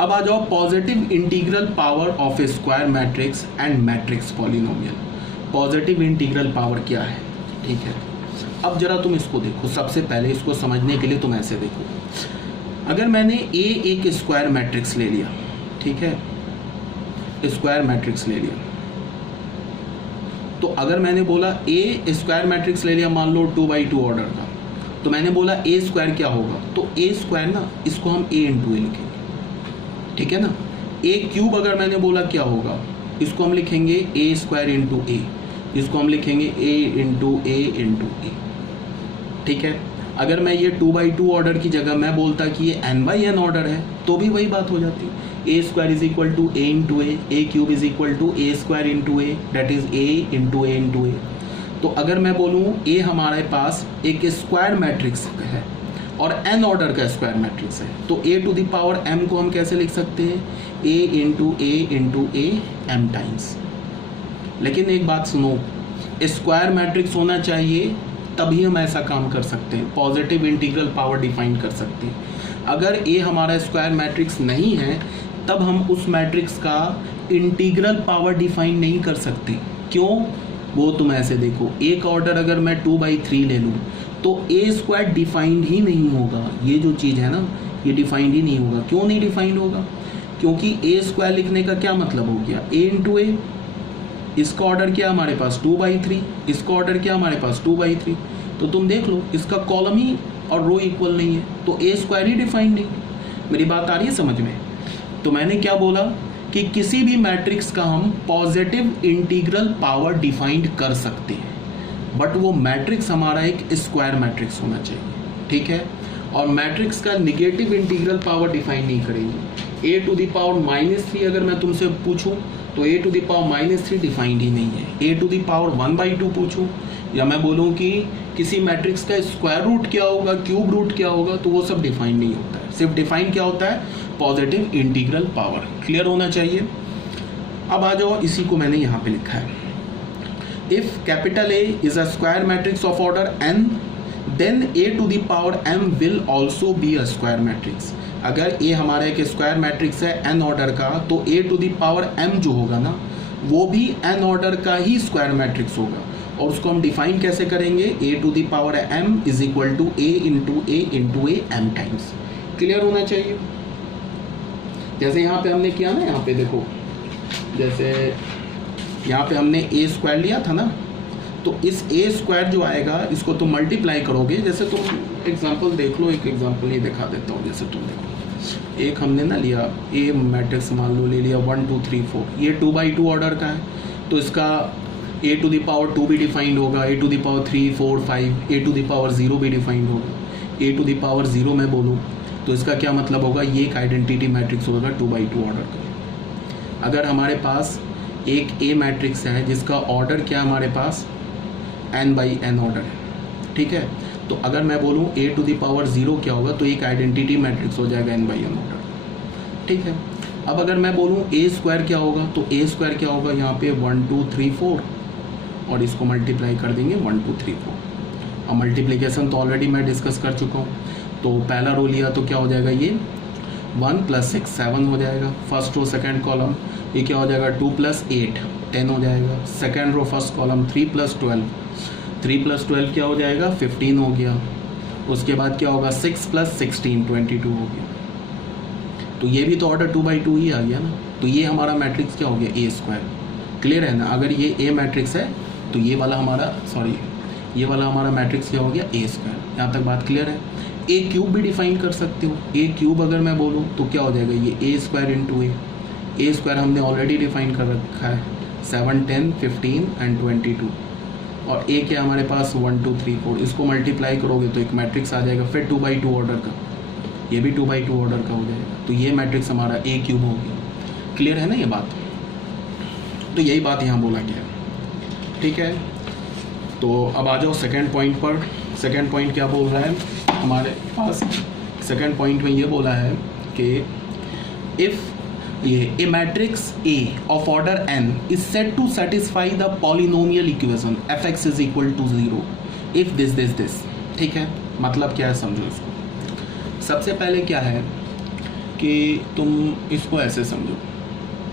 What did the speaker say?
अब आ जाओ positive integral power of A square matrix and matrix polynomial. Positive integral power क्या है, ठीक है। अब जरा तुम इसको देखो, सबसे पहले इसको समझने के लिए तुम ऐसे देखो, अगर मैंने ए एक स्क्वायर मैट्रिक्स ले लिया, ठीक है, स्क्वायर मैट्रिक्स ले लिया, तो अगर मैंने बोला ए स्क्वायर मैट्रिक्स ले लिया, मान लो 2x2 ऑर्डर का, तो मैंने बोला ए स्क्वायर क्या होगा, तो ए स्क्वायर ना, इसको हम ए इंटू ए लिखेंगे, ठीक है ना। ए क्यूब अगर मैंने बोला क्या होगा, इसको हम लिखेंगे ए स्क्वायर इंटू ए, इसको हम लिखेंगे ए इंटू ए, ठीक है। अगर मैं ये 2x2 ऑर्डर की जगह मैं बोलता कि ये n/n ऑर्डर है, तो भी वही बात हो जाती, a square is equal to a into a cube is equal to a square into a, that is a into a. तो अगर मैं बोलूँ ए हमारे पास एक स्क्वायर मैट्रिक्स है और n ऑर्डर का स्क्वायर मैट्रिक्स है, तो a to the power m को हम कैसे लिख सकते हैं, a into A m times. लेकिन एक बात सुनो, स्क्वायर मैट्रिक्स होना चाहिए तभी हम ऐसा काम कर सकते हैं, पॉजिटिव इंटीग्रल पावर डिफाइन कर सकते हैं। अगर a हमारा स्क्वायर मैट्रिक्स नहीं है तब हम उस मैट्रिक्स का इंटीग्रल पावर डिफाइन नहीं कर सकते। क्यों, वो तुम ऐसे देखो, एक ऑर्डर अगर मैं 2/3 ले लूँ तो ए स्क्वायर डिफाइंड ही नहीं होगा, ये जो चीज़ है ना, ये डिफाइंड ही नहीं होगा। क्यों नहीं डिफाइंड होगा, क्योंकि ए स्क्वायर लिखने का क्या मतलब हो गया, ए इंटू ए, इसका ऑर्डर क्या हमारे पास 2/3, इसका ऑर्डर क्या हमारे पास 2/3, तो तुम देख लो इसका कॉलम ही और रो इक्वल नहीं है, तो ए स्क्वायर ही डिफाइंड नहीं। मेरी बात आ रही है समझ में। तो मैंने क्या बोला कि किसी भी मैट्रिक्स का हम पॉजिटिव इंटीग्रल पावर डिफाइंड कर सकते हैं, बट वो मैट्रिक्स हमारा एक स्क्वायर मैट्रिक्स होना चाहिए, ठीक है। और मैट्रिक्स का निगेटिव इंटीग्रल पावर डिफाइन नहीं करेंगे। ए टू द पावर -3 अगर मैं तुमसे पूछूं तो A to the power -3 defined ही नहीं है। ए टू द पावर 1/2 पूछूं या मैं बोलूं कि किसी मैट्रिक्स का स्क्वायर रूट क्या होगा, क्यूब रूट क्या होगा, तो वो सब डिफाइन नहीं होता है। सिर्फ डिफाइन क्या होता है, पॉजिटिव इंटीग्रल पावर। क्लियर होना चाहिए। अब आ जाओ, इसी को मैंने यहाँ पे लिखा है, if capital A is a square matrix of order n, then A to the power m will also be a square matrix. अगर ए हमारा एक स्क्वायर मैट्रिक्स है n ऑर्डर का, तो A to the power m जो होगा ना, वो भी n ऑर्डर का ही स्क्वायर मैट्रिक्स होगा। और उसको हम डिफाइन कैसे करेंगे, a to the power m is equal to a into A m times. Clear होना चाहिए। जैसे यहाँ पे हमने किया ना, यहाँ पे देखो, जैसे यहाँ पे हमने ए स्क्वायर लिया था ना, तो इस ए स्क्वायर जो आएगा इसको तुम मल्टीप्लाई करोगे। जैसे तुम एग्जांपल देख लो, एक एग्जांपल ये दिखा देता हूँ। जैसे तुम देखो, एक हमने ना लिया ए मैट्रिक्स, मान लो ले लिया 1 2 3 4, ये 2/2 ऑर्डर का है, तो इसका ए टू द पावर 2 भी डिफाइंड होगा, a to the power 3 4 5, a to the power 0 भी डिफाइंड होगा। ए टू द पावर 0 मैं बोलूँ तो इसका क्या मतलब होगा, ये एक आइडेंटिटी मैट्रिक्स होगा 2/2 ऑर्डर का। अगर हमारे पास एक ए मैट्रिक्स है जिसका ऑर्डर क्या हमारे पास n/n ऑर्डर है, ठीक है, तो अगर मैं बोलूँ ए टू द पावर 0 क्या होगा, तो एक आइडेंटिटी मैट्रिक्स हो जाएगा n/n ऑर्डर, ठीक है। अब अगर मैं बोलूँ ए स्क्वायर क्या होगा, तो ए स्क्वायर क्या होगा, यहाँ पे 1 2 3 4 और इसको मल्टीप्लाई कर देंगे 1 2 3 4। अब मल्टीप्लीकेशन तो ऑलरेडी मैं डिस्कस कर चुका हूँ। तो पहला रो लिया तो क्या हो जाएगा, ये 1 + 6 7 हो जाएगा, फर्स्ट रो सेकंड कॉलम। ये क्या हो जाएगा, 2 + 8 10 हो जाएगा। सेकंड रो फर्स्ट कॉलम 3 + 12, 3 + 12 क्या हो जाएगा, 15 हो गया। उसके बाद क्या होगा, 6 + 16 22 हो गया। तो ये भी तो ऑर्डर 2/2 ही आ गया ना। तो ये हमारा मैट्रिक्स क्या हो गया, ए स्क्वायर। क्लियर है ना। अगर ये ए मैट्रिक्स है तो ये वाला हमारा मैट्रिक्स क्या हो गया, ए स्क्वायर। यहाँ तक बात क्लियर है। ए क्यूब भी डिफाइन कर सकते हो। ए क्यूब अगर मैं बोलूँ तो क्या हो जाएगा, ये ए स्क्वायर इंटू ए स्क्वायर हमने ऑलरेडी डिफाइन कर रखा है, 7 10 15 एंड 22। और ए क्या हमारे पास 1 2 3 4, इसको मल्टीप्लाई करोगे तो एक मैट्रिक्स आ जाएगा फिर 2/2 ऑर्डर का, ये भी 2/2 ऑर्डर का हो जाएगा। तो ये मैट्रिक्स हमारा ए क्यूब हो गया। क्लियर है ना ये बात। तो यही बात यहाँ बोला गया, ठीक है। तो अब आ जाओ सेकेंड पॉइंट पर। सेकेंड पॉइंट क्या बोल रहा है हमारे पास, सेकेंड पॉइंट में ये बोला है कि if A matrix A of order n is set to satisfy the polynomial equation f(x) = 0 if this. ठीक है, मतलब क्या है समझो इसको। सबसे पहले क्या है कि तुम इसको ऐसे समझो,